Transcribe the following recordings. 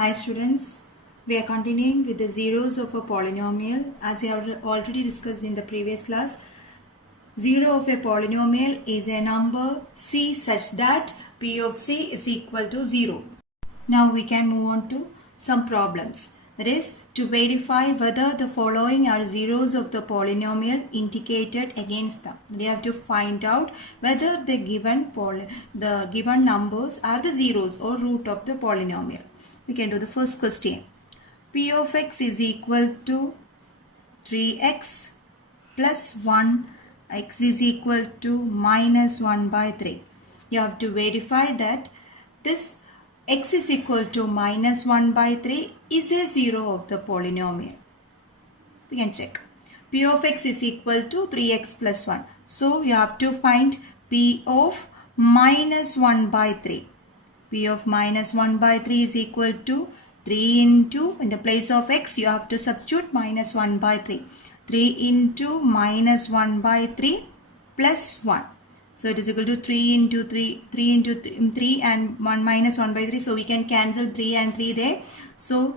Hi students, we are continuing with the zeros of a polynomial. As we have already discussed in the previous class, zero of a polynomial is a number c such that p of c is equal to 0. Now we can move on to some problems. That is, to verify whether the following are zeros of the polynomial indicated against them. We have to find out whether the given numbers are the zeros or root of the polynomial. We can do the first question. P of x is equal to 3x plus 1, x is equal to minus 1 by 3. You have to verify that this x is equal to minus 1 by 3 is a zero of the polynomial. We can check. P of x is equal to 3x plus 1. So you have to find P of minus 1 by 3. P of minus 1 by 3 is equal to 3 into, in the place of x you have to substitute minus 1 by 3. 3 into minus 1 by 3 plus 1. So it is equal to 3 into 3 into 3 and 1 minus 1 by 3. So we can cancel 3 and 3 there. So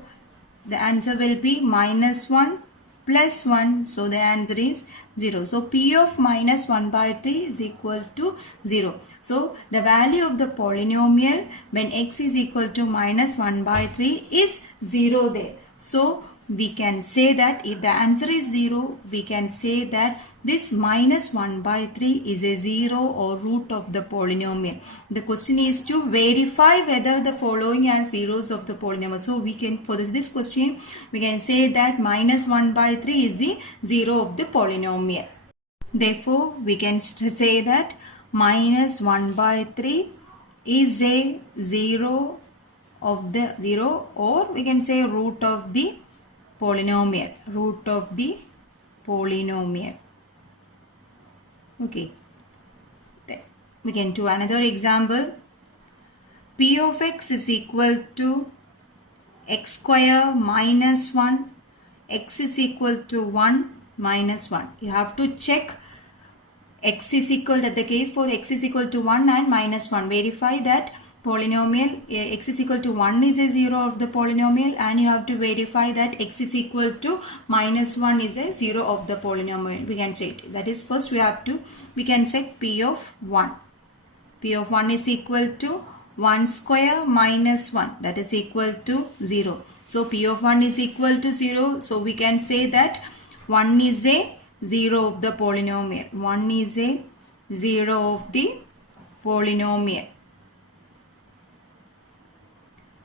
the answer will be minus 1 plus 1. So the answer is 0. So P of minus 1 by 3 is equal to 0. So the value of the polynomial when x is equal to minus 1 by 3 is 0 there. So we can say that if the answer is 0, we can say that this minus 1 by 3 is a 0 or root of the polynomial. The question is to verify whether the following are zeros of the polynomial. So we can, for this question, we can say that minus 1 by 3 is the 0 of the polynomial. Therefore, we can say that minus 1 by 3 is a 0 of the 0, or we can say root of the polynomial, root of the polynomial. Okay, then we can do another example. P of x is equal to x square minus 1, x is equal to 1 minus 1. You have to check x is equal to, the case for x is equal to 1 and minus 1. Verify that polynomial x is equal to 1 is a 0 of the polynomial, and you have to verify that x is equal to minus 1 is a 0 of the polynomial. We can check. That is, first we can check P of 1. P of 1 is equal to 1 square minus 1, that is equal to 0. So P of 1 is equal to 0. So we can say that 1 is a 0 of the polynomial. 1 is a 0 of the polynomial.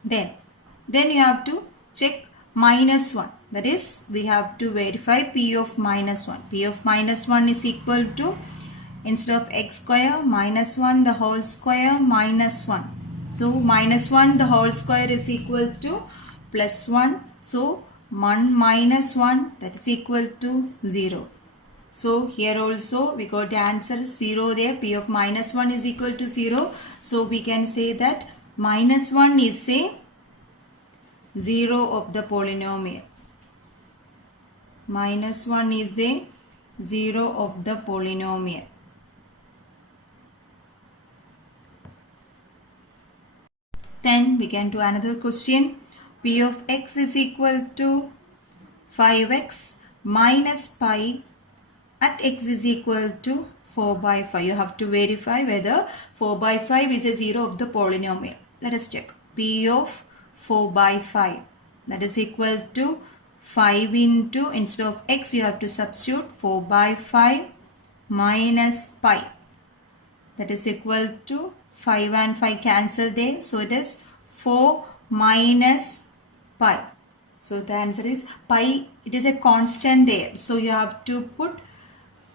Then you have to check minus 1. That is, we have to verify P of minus 1. P of minus 1 is equal to, instead of x square, minus 1 the whole square minus 1. So minus 1 the whole square is equal to plus 1. So 1 minus 1, that is equal to 0. So here also we got the answer 0 there. P of minus 1 is equal to 0. So we can say that minus 1 is a 0 of the polynomial. Minus 1 is a 0 of the polynomial. Then we can do another question. P of x is equal to 5x minus pi at x is equal to 4 by 5. You have to verify whether 4 by 5 is a 0 of the polynomial. Let us check. P of 4 by 5, that is equal to 5 into, instead of x you have to substitute 4 by 5 minus pi, that is equal to 5 and 5 cancel there. So it is 4 minus pi. So the answer is pi, it is a constant there. So you have to put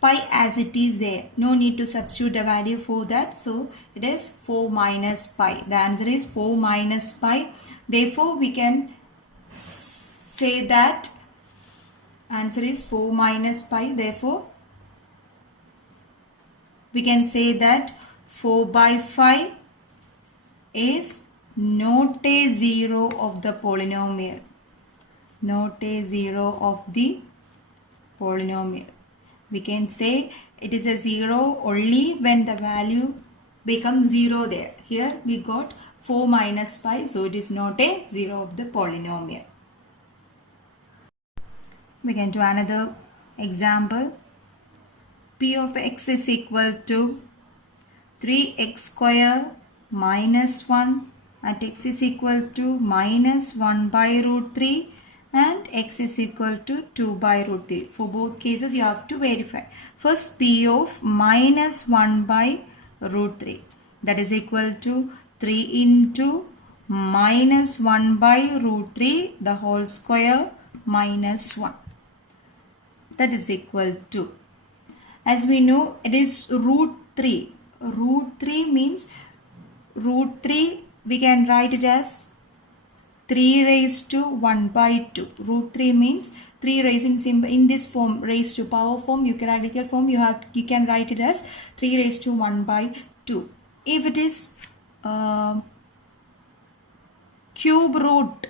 pi as it is there. No need to substitute the value for that. So it is 4 minus pi. The answer is 4 minus pi. Therefore we can say that answer is 4 minus pi. Therefore we can say that 4 by 5 is not a 0 of the polynomial. Not a 0 of the polynomial. We can say it is a 0 only when the value becomes 0 there. Here we got 4 minus 5, so it is not a 0 of the polynomial. We can do another example. P of x is equal to 3x square minus 1 at x is equal to minus 1 by root 3 and x is equal to 2 by root 3. For both cases you have to verify. First, P of minus 1 by root 3, that is equal to 3 into minus 1 by root 3 the whole square minus 1, that is equal to, as we know, it is root 3. Root 3 means root 3 we can write it as 3 raised to 1 by 2. Root 3 means 3 raised in this form, raised to power form, eukaryotic form, you can write it as 3 raised to 1 by 2. If it is cube root,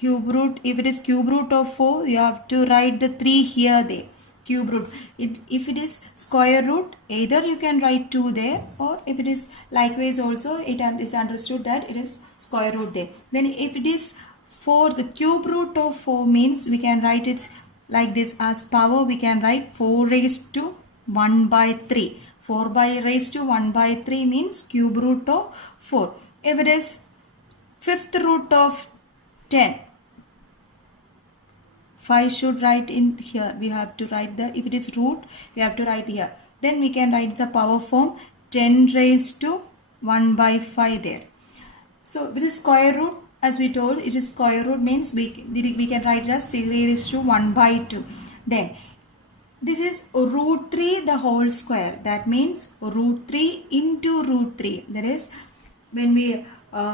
if it is cube root of 4, you have to write the 3 here there. Cube root. If it is square root, either you can write 2 there, or if it is likewise also it is understood that it is square root there. Then if it is 4, the cube root of 4 means we can write it like this as power. We can write 4 raised to 1 by 3. 4 by raised to 1 by 3 means cube root of 4. If it is fifth root of 10, 5 should write in here. We have to write the, if it is root, we have to write here. Then we can write the power form 10 raised to 1 by 5 there. So it is square root, as we told, it is square root means we can write it as 3 raised to 1 by 2. Then this is root 3 the whole square. That means root 3 into root 3. That is, when we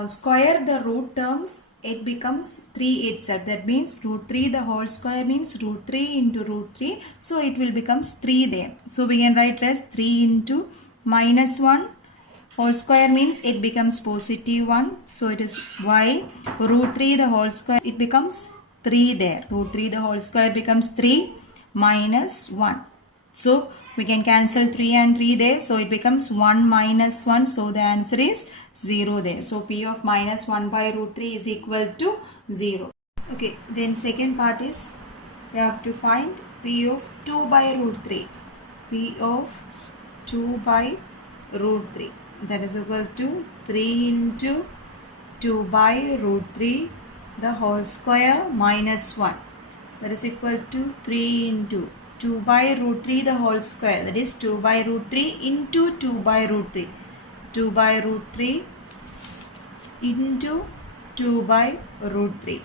square the root terms, it becomes 3 itself. That means root 3 the whole square means root 3 into root 3. So it will becomes 3 there. So we can write as 3 into minus 1 whole square means it becomes positive 1. So it is y root 3 the whole square, it becomes 3 there. Root 3 the whole square becomes 3 minus 1. So we can cancel 3 and 3 there. So it becomes 1 minus 1. So the answer is 0 there. So P of minus 1 by root 3 is equal to 0. Okay, then second part is we have to find P of 2 by root 3. P of 2 by root 3, that is equal to 3 into 2 by root 3 the whole square minus 1. That is equal to 3 into 2 by root 3 the whole square, that is 2 by root 3 into 2 by root 3. 2 by root 3 into 2 by root 3.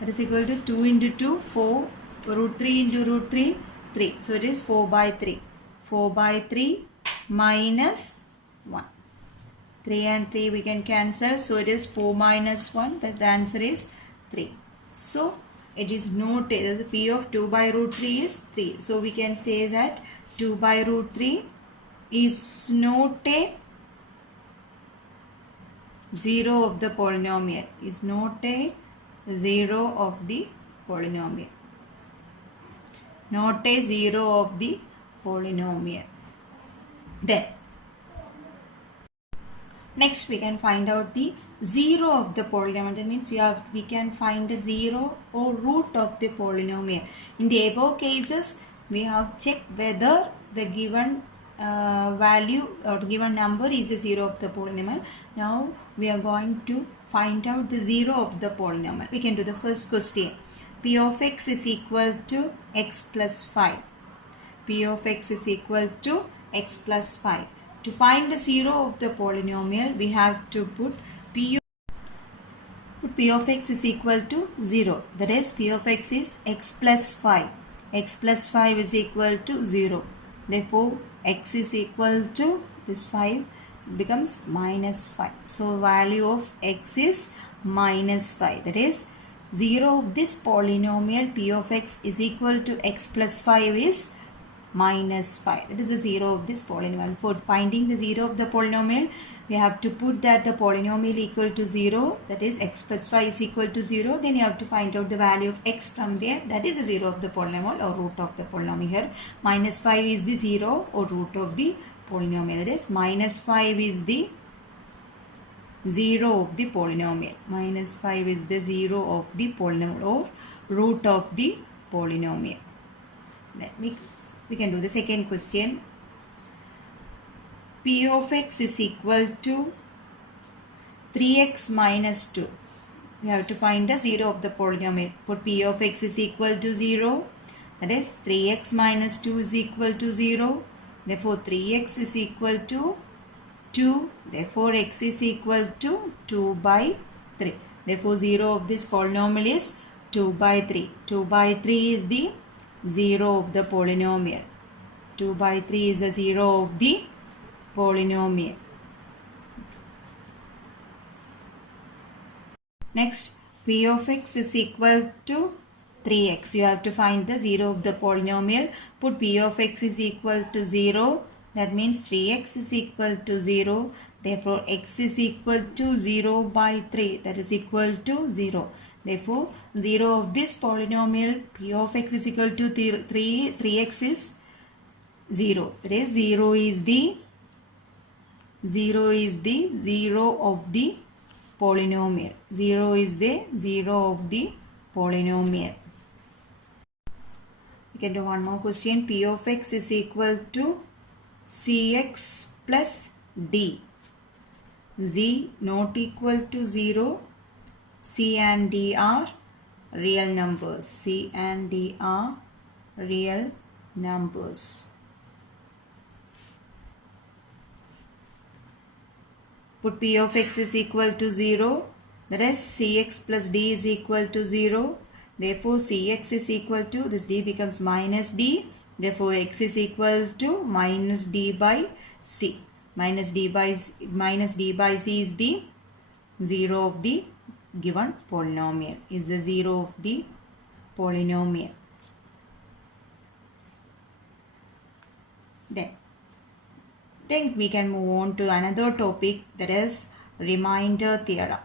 That is equal to 2 into 2, 4. Root 3 into root 3, 3. So it is 4 by 3. 4 by 3 minus 1. 3 and 3 we can cancel. So it is 4 minus 1. That the answer is 3. So it is noted that the P of 2 by root 3 is 3. So we can say that 2 by root 3 is not a 0 of the polynomial. Is not a 0 of the polynomial. Not a 0 of the polynomial. Then next we can find out the 0 of the polynomial. That means we can find the 0 or root of the polynomial. In the above cases, we have checked whether the given value or given number is a 0 of the polynomial. Now we are going to find out the 0 of the polynomial. We can do the first question. P of x is equal to x plus 5. P of x is equal to x plus 5. To find the 0 of the polynomial, we have to put P of x is equal to 0. That is, P of x is x plus 5. X plus 5 is equal to 0. Therefore, x is equal to this 5 becomes minus 5. So, value of x is minus 5. That is, 0 of this polynomial P of x is equal to x plus 5 is minus 5. That is the 0 of this polynomial. For finding the 0 of the polynomial, we have to put that the polynomial equal to 0. That is, x plus 5 is equal to 0. Then you have to find out the value of x from there. That is the 0 of the polynomial or root of the polynomial here. Minus 5 is the 0 or root of the polynomial. That is, minus 5 is the 0 of the polynomial. Minus 5 is the 0 of the polynomial or root of the polynomial. We can do the second question. P of x is equal to 3x minus 2. We have to find the 0 of the polynomial. Put P of x is equal to 0. That is 3x minus 2 is equal to 0. Therefore 3x is equal to 2. Therefore x is equal to 2 by 3. Therefore 0 of this polynomial is 2 by 3. 2 by 3 is the 0 of the polynomial. 2 by 3 is the 0 of the polynomial. Next, P of x is equal to 3x. You have to find the 0 of the polynomial. Put P of x is equal to 0. That means 3x is equal to 0. Therefore, x is equal to 0 by 3. That is equal to 0. Therefore, 0 of this polynomial P of x is equal to 3x is 0. That is 0 is the 0 of the polynomial. 0 is the 0 of the polynomial. We can do one more question. P of x is equal to cx plus d. Z not equal to 0. C and D are real numbers. C and D are real numbers. Put P of x is equal to 0. That is Cx plus D is equal to 0. Therefore Cx is equal to, this D becomes minus D. Therefore x is equal to minus D by C. Minus D by C is the 0 of the given polynomial. Is the 0 of the polynomial. Then we can move on to another topic, that is remainder theorem.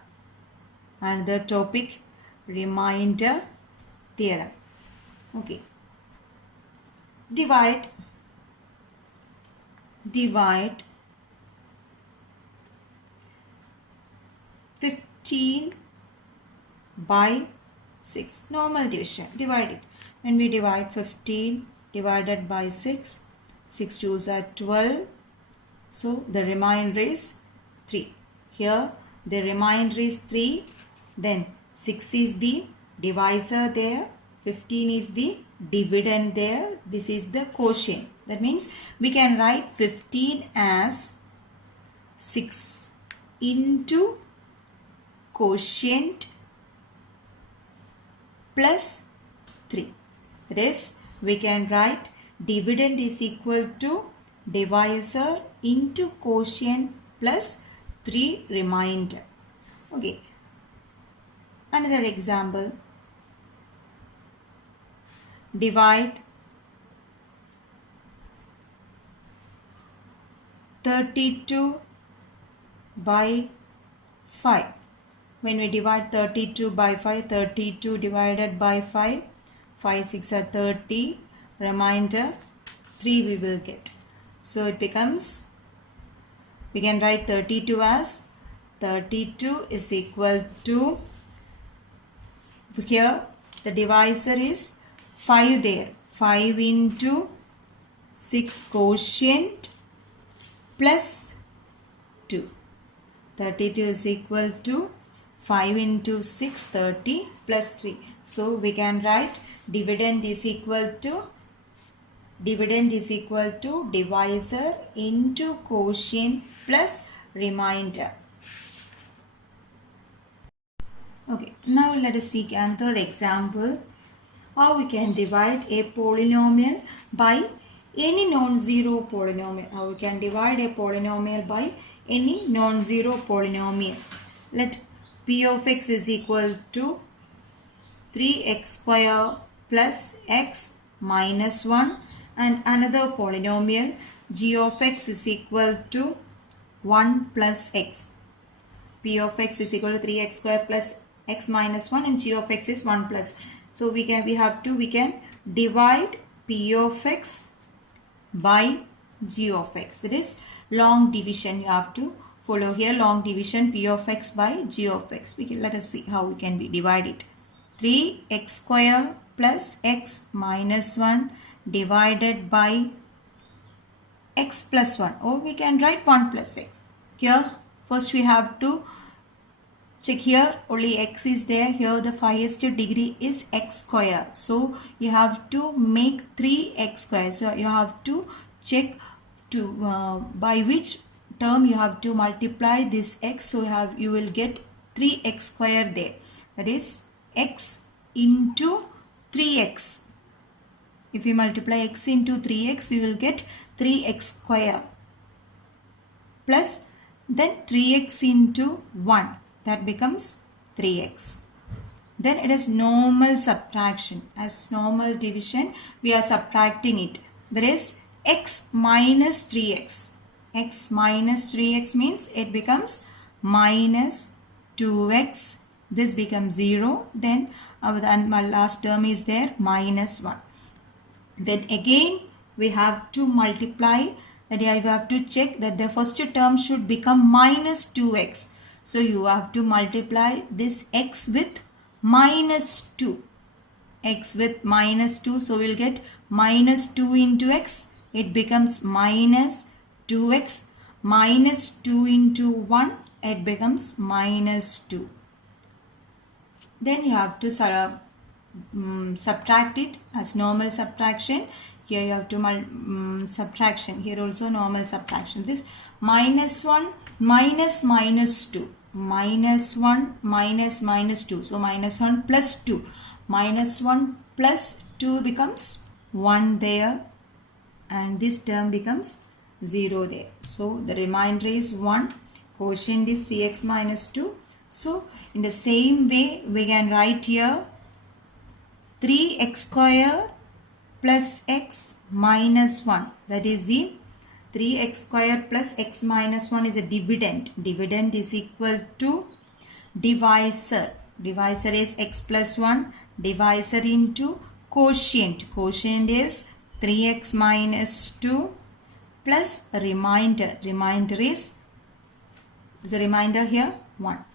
Another topic, remainder theorem. Okay. Divide 15 by 6. Normal division. Divide it. When we divide 15 divided by 6, 6 2s are 12. So the remainder is 3. Here the remainder is 3. Then 6 is the divisor there. 15 is the dividend there. This is the quotient. That means we can write 15 as 6 into quotient plus 3. That is, we can write dividend is equal to divisor into quotient plus 3 remainder. Okay. Another example. Divide 32 by 5. When we divide 32 by 5, 32 divided by 5, 5 6 are 30, remainder 3 we will get. So it becomes, we can write 32 as 32 is equal to, here the divisor is 5 there, 5 into 6 quotient plus 2. 32 is equal to 5 into 6, 30 plus 3. So we can write dividend is equal to divisor into quotient plus remainder. Okay, now let us see another example. How we can divide a polynomial by any non-zero polynomial. How we can divide a polynomial by any non-zero polynomial. Let P of x is equal to 3x square plus x minus 1, and another polynomial g of x is equal to 1 plus x. P of x is equal to 3x square plus x minus 1 and g of x is 1 plus. So we can divide P of x by g of x. That is long division you have to follow here long division p of x by g of x. Let us see how we can divide it. 3x square plus x minus 1 divided by x plus 1, or we can write 1 plus x. Here first we have to check, here only x is there, here the highest degree is x square, so you have to make 3x square. So you have to check to by which term you have to multiply this x, so you will get 3x square there, that is x into 3x. If you multiply x into 3x, you will get 3x square plus then 3x into 1, that becomes 3x. Then it is normal subtraction. As normal division, we are subtracting it. That is x minus 3x. X minus 3x means it becomes minus 2x. This becomes 0. Then my last term is there, minus 1. Then again we have to multiply, that you have to check that the first term should become minus 2x. So you have to multiply this x with minus 2. X with minus 2. So we'll get minus 2 into x. It becomes minus 2x. Minus 2 into 1. It becomes minus 2. Then you have to subtract it as normal subtraction. Here you have to subtraction. Here also normal subtraction. This minus 1 minus minus 2. Minus 1 minus minus 2. So minus 1 plus 2. Minus 1 plus 2 becomes 1 there. And this term becomes 0 there. So the remainder is 1. Quotient is 3x minus 2. So in the same way we can write here 3x square plus x minus 1. That is the 3x square plus x minus 1 is a dividend. Dividend is equal to divisor. Divisor is x plus 1. Divisor into quotient. Quotient is 3x minus 2 plus remainder. Remainder is the remainder here 1.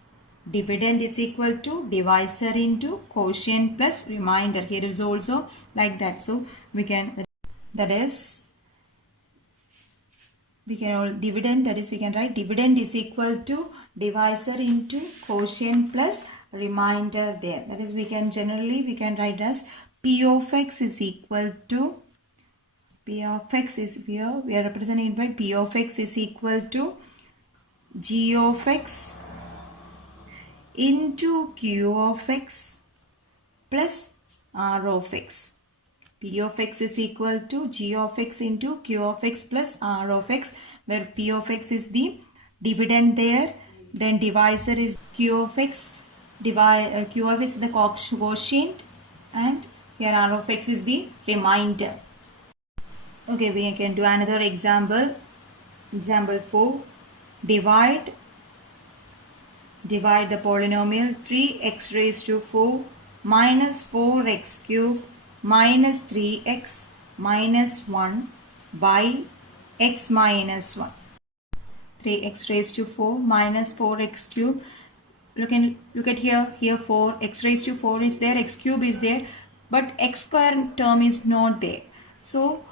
Dividend is equal to divisor into quotient plus remainder. Here is also like that. So we can, that is, we can all dividend, that is we can write dividend is equal to divisor into quotient plus remainder there. That is we can write as p of x is equal to, p of x is here, we are representing it by p of x is equal to g of x into q of x plus r of x. P of x is equal to g of x into q of x plus r of x, where p of x is the dividend there, then divisor is q of x, q of x is the quotient, and here r of x is the remainder. Okay, we can do another example. Example 4. Divide the polynomial 3x raised to 4 minus 4x cube minus 3x minus 1 by x minus 1. 3x raised to 4 minus 4x cube. Look at here. Here 4, x raised to 4 is there, x cube is there, but x square term is not there. So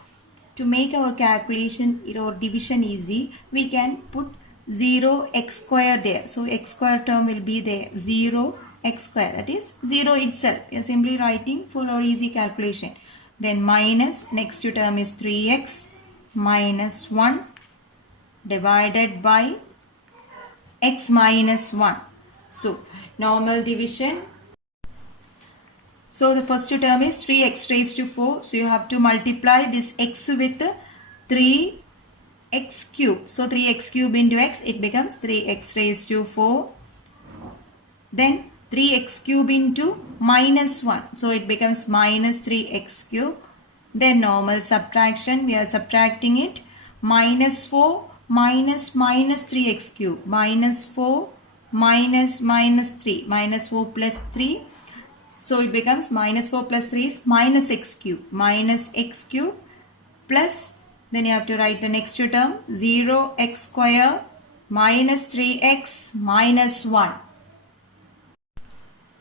to make our calculation or division easy, we can put 0x square there. So x square term will be there, 0x square, that is 0 itself. We are simply writing for our easy calculation. Then minus, next term is 3x minus 1 divided by x minus 1. So normal division. So the first term is 3x raised to 4. So you have to multiply this x with 3x cube. So 3x cube into x, it becomes 3x raised to 4. Then 3x cube into minus 1. So it becomes minus 3x cube. Then normal subtraction, we are subtracting it. Minus 4 minus 3x cube. Minus 4 minus 3. Minus 4 plus 3. So it becomes minus 4 plus 3 is minus x cube. Minus x cube plus, then you have to write the next term, 0x square minus 3x minus 1.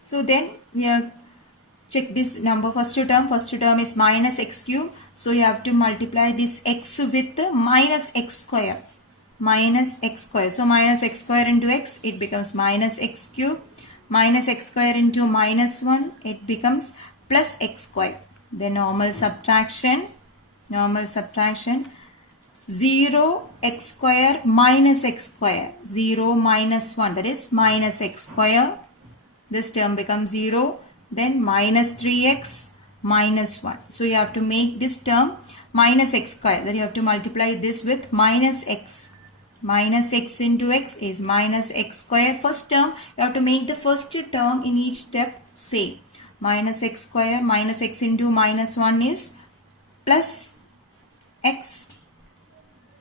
So then we have check this number. First term is minus x cube. So you have to multiply this x with minus x square. Minus x square. So minus x square into x, it becomes minus x cube. Minus x square into minus 1, it becomes plus x square. Then normal subtraction. 0 x square minus x square. 0 minus 1, that is minus x square. This term becomes 0. Then minus 3x minus 1. So you have to make this term minus x square. Then you have to multiply this with minus x. Minus x into x is minus x square. First term, you have to make the first term in each step same. Minus x square minus x into minus 1 is plus x.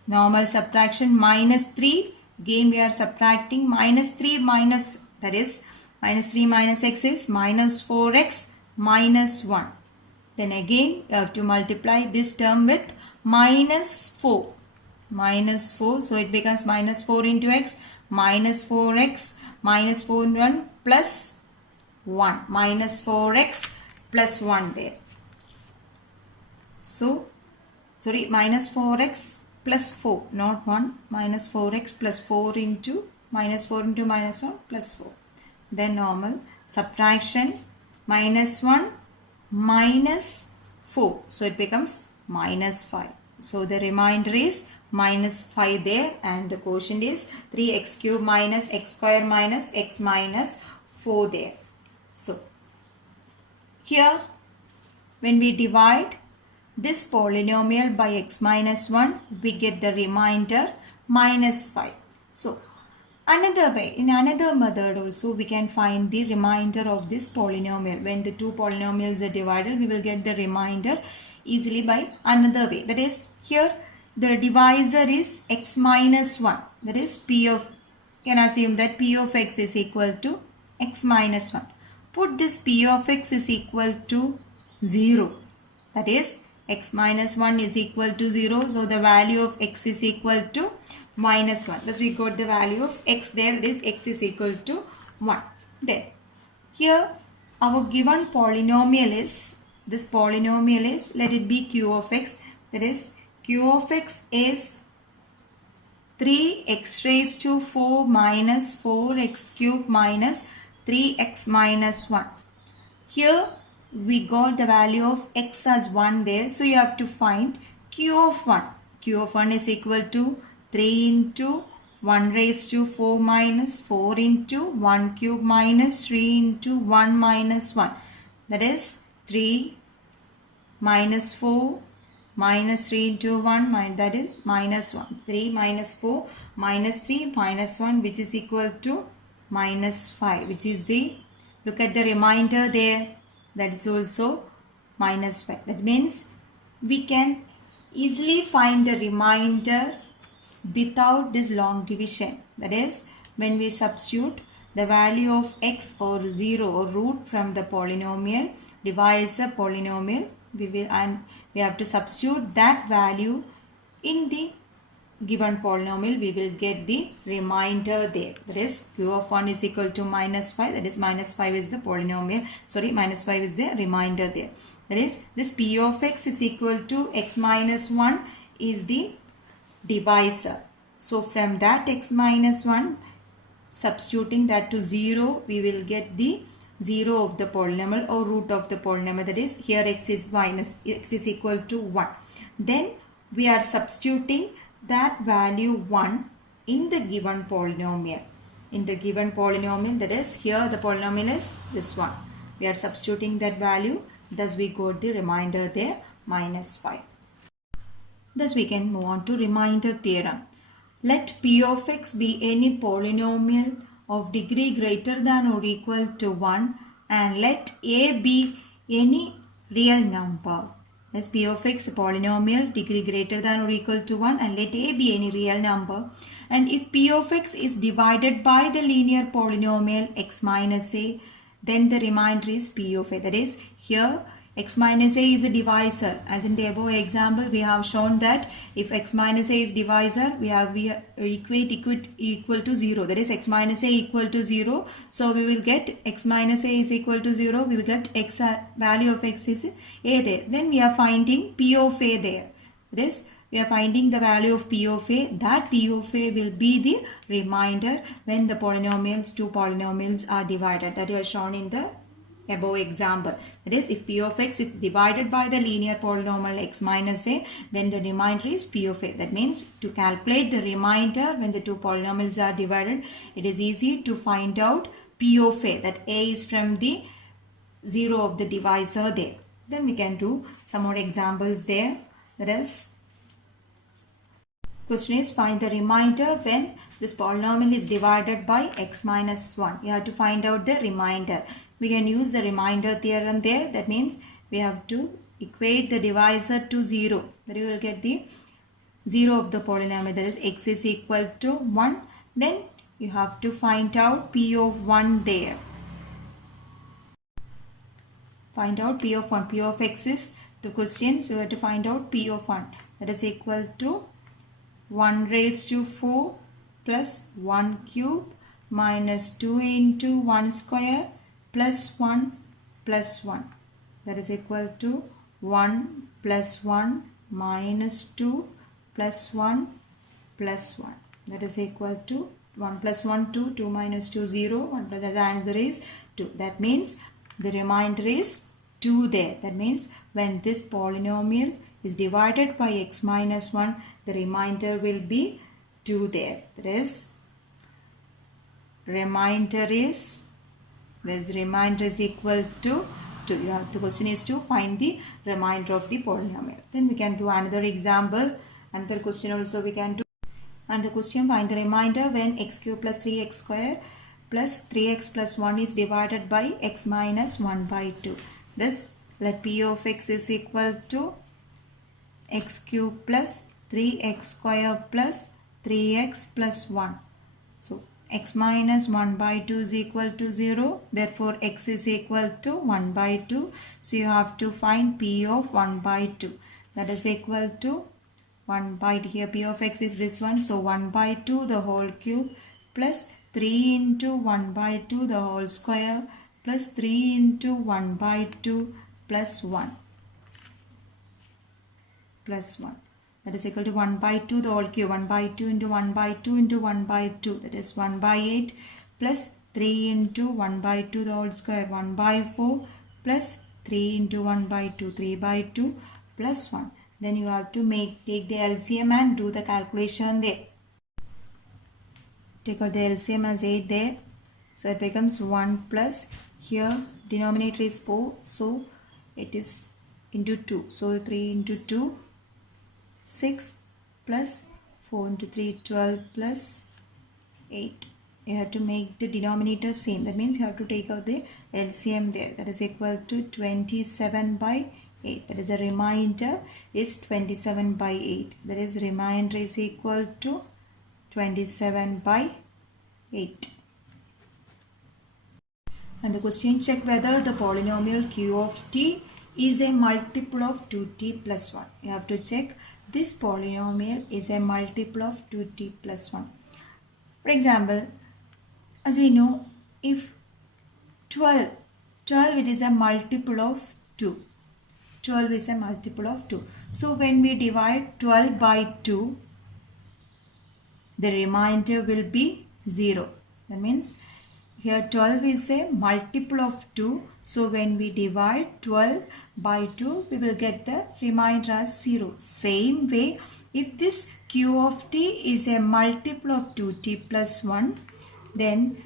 Normal subtraction minus 3. Again we are subtracting minus 3 minus, that is minus 3 minus x is minus 4x minus 1. Then again you have to multiply this term with minus 4. Minus 4. So it becomes minus 4 into x minus 4x minus 4 into 1 plus 1. Minus 4x plus 1 there. So sorry, minus 4x plus 4, not 1. Minus 4x plus 4 into minus 4 into minus 1 plus 4. Then normal subtraction minus 1 minus 4. So it becomes minus 5. So the remainder is minus 5 there, and the quotient is 3x cube minus x square minus x minus 4 there. So here when we divide this polynomial by x minus 1, we get the remainder minus 5. So another way, in another method also we can find the remainder of this polynomial. When the two polynomials are divided, we will get the remainder easily by another way. That is, here the divisor is x minus 1. That is p of, can assume that p of x is equal to x minus 1. Put this p of x is equal to 0. That is x minus 1 is equal to 0. So the value of x is equal to minus 1. Thus we got the value of x there. That is x is equal to 1. Then here our given polynomial is, this polynomial is, let it be q of x. That is q of x is 3x raised to 4 minus 4x cube minus 3x minus 1. Here we got the value of x as 1 there. So you have to find q of 1. Q of 1 is equal to 3 into 1 raised to 4 minus 4 into 1 cube minus 3 into 1 minus 1. That is 3 minus 4 minus 3 into 1, that is minus 1. 3 minus 4 minus 3 minus 1, which is equal to minus 5, which is the, look at the remainder there, that is also minus 5. That means we can easily find the remainder without this long division. That is, when we substitute the value of x or 0 or root from the polynomial, divisor polynomial, we have to substitute that value in the given polynomial. We will get the remainder there. That is q of 1 is equal to minus 5. That is minus 5 is the polynomial. Sorry, minus 5 is the remainder there. That is, this p of x is equal to x minus 1 is the divisor. So from that x minus 1, substituting that to 0, we will get the 0 of the polynomial or root of the polynomial. That is, here x is equal to 1. Then we are substituting that value 1 in the given polynomial. In the given polynomial, that is, here the polynomial is this one. We are substituting that value. Thus we got the remainder there, minus 5. Thus we can move on to remainder theorem. Let p of x be any polynomial of degree greater than or equal to 1, and let a be any real number. As p of x a polynomial degree greater than or equal to 1, and let a be any real number. And if p of x is divided by the linear polynomial x minus a, then the remainder is p of a. That is, here x minus a is a divisor. As in the above example, we have shown that if x minus a is divisor, we equate equal to 0. That is x minus a equal to 0. So we will get x minus a is equal to 0. We will get x value of x is a there. Then we are finding p of a there. That is, we are finding the value of p of a. That p of a will be the remainder when the polynomials, two polynomials are divided. That is shown in the above example. That is, if p of x is divided by the linear polynomial x minus a, then the remainder is p of a. That means to calculate the remainder when the two polynomials are divided, it is easy to find out p of a, that a is from the 0 of the divisor there. Then we can do some more examples there. That is, question is, find the remainder when this polynomial is divided by x minus 1. You have to find out the remainder. We can use the remainder theorem there. That means we have to equate the divisor to 0. That you will get the 0 of the polynomial. That is, x is equal to 1. Then you have to find out p of 1 there. Find out p of 1. P of x is the question. So you have to find out p of 1. That is equal to 1 raised to 4 plus 1 cube minus 2 into 1 square plus 1 plus 1. That is equal to 1 plus 1 minus 2 plus 1 plus 1. That is equal to 1 plus 1 2, 2 minus 2 0, 1 plus the answer is 2. That means the remainder is 2 there. That means when this polynomial is divided by x minus 1, the remainder will be 2 there. That is, remainder is equal to 2. The question is to find the remainder of the polynomial. Then we can do another example. Another question also we can do. And the question, find the remainder when x cube plus 3x square plus 3x plus 1 is divided by x minus 1 by 2. This, let p of x is equal to x cube plus 3x square plus 3x plus 1. So x minus 1 by 2 is equal to 0. Therefore, x is equal to 1 by 2. So you have to find p of 1 by 2. That is equal to 1 by, here p of x is this one. So 1 by 2 the whole cube plus 3 into 1 by 2 the whole square plus 3 into 1 by 2 plus 1. Plus 1. That is equal to 1 by 2 the whole cube. 1 by 2 into 1 by 2 into 1 by 2. That is 1 by 8 plus 3 into 1 by 2 the whole square. 1 by 4 plus 3 into 1 by 2. 3 by 2 plus 1. Then you have to take the LCM and do the calculation there. Take out the LCM as 8 there. So it becomes 1 plus, here denominator is 4. So it is into 2. So 3 into 2. 6 plus 4 into 3, 12 plus 8. You have to make the denominator same. That means you have to take out the LCM there. That is equal to 27 by 8. That is a remainder is 27 by 8. That is remainder is equal to 27 by 8. And the question, check whether the polynomial q of t is a multiple of 2t plus 1. You have to check this polynomial is a multiple of 2t plus 1. For example, as we know, if 12 it is a multiple of 2. 12 is a multiple of 2. So when we divide 12 by 2, the remainder will be 0. That means here 12 is a multiple of 2. So when we divide 12 by 2, we will get the remainder as 0. Same way, if this q of t is a multiple of 2t plus 1, then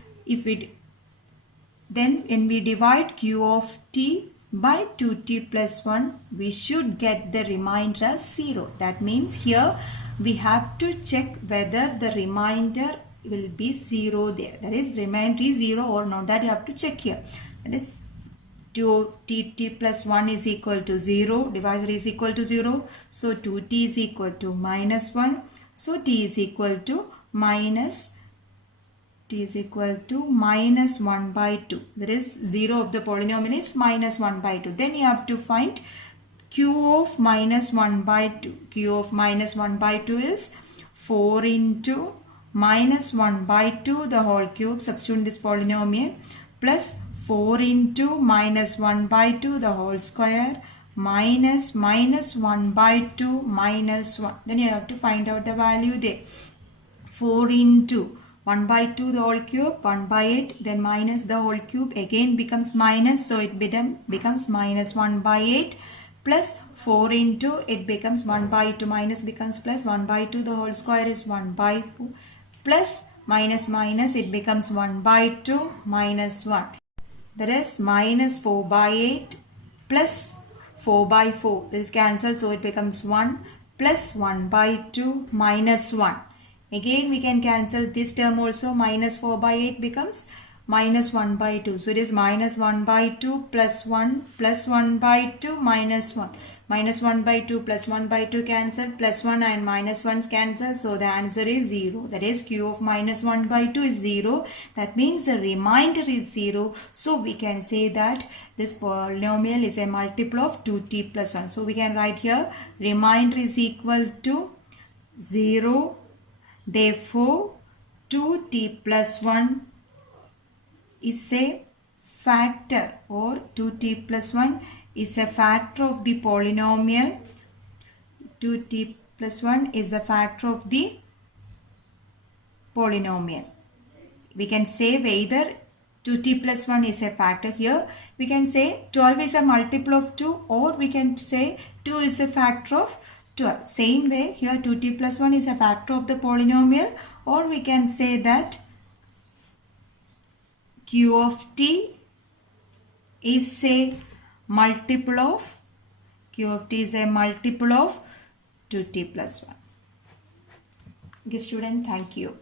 when we divide q of t by 2t plus 1, we should get the remainder as 0. That means here we have to check whether the remainder will be 0 there. That is, remainder is 0 or not. That you have to check here. That is 2t plus 1 is equal to 0. Divisor is equal to 0. So 2t is equal to minus 1. So t is equal to minus t is equal to minus 1 by 2. That is 0 of the polynomial is minus 1 by 2. Then you have to find q of minus 1 by 2. q of minus 1 by 2 is 4 into minus 1 by 2 the whole cube, substitute this polynomial, plus 4 into minus 1 by 2 the whole square, minus 1 by 2 minus 1. Then you have to find out the value there. 4 into 1 by 2 the whole cube, 1 by 8, then minus the whole cube again becomes minus, so it becomes minus 1 by 8, plus 4 into it becomes 1 by 2, minus becomes plus, 1 by 2 the whole square is 1 by 4, plus minus it becomes 1 by 2 minus 1. That is minus 4 by 8 plus 4 by 4. This is cancelled, so it becomes 1 plus 1 by 2 minus 1. Again we can cancel this term also. Minus 4 by 8 becomes minus 1 by 2. So it is minus 1 by 2 plus 1 by 2 minus 1. Minus 1 by 2 plus 1 by 2 cancel, plus 1 and minus 1 cancel. So the answer is 0. That is q of minus 1 by 2 is 0. That means the remainder is 0. So we can say that this polynomial is a multiple of 2t plus 1. So we can write here remainder is equal to 0. Therefore 2t plus 1 is a factor, or 2t plus 1 is a factor of the polynomial. 2t plus 1 is a factor of the polynomial. We can say whether 2t plus 1 is a factor. Here we can say 12 is a multiple of 2, or we can say 2 is a factor of 12. Same way here 2t plus 1 is a factor of the polynomial, or we can say that q of t is a multiple of 2t plus 1. Okay student, thank you.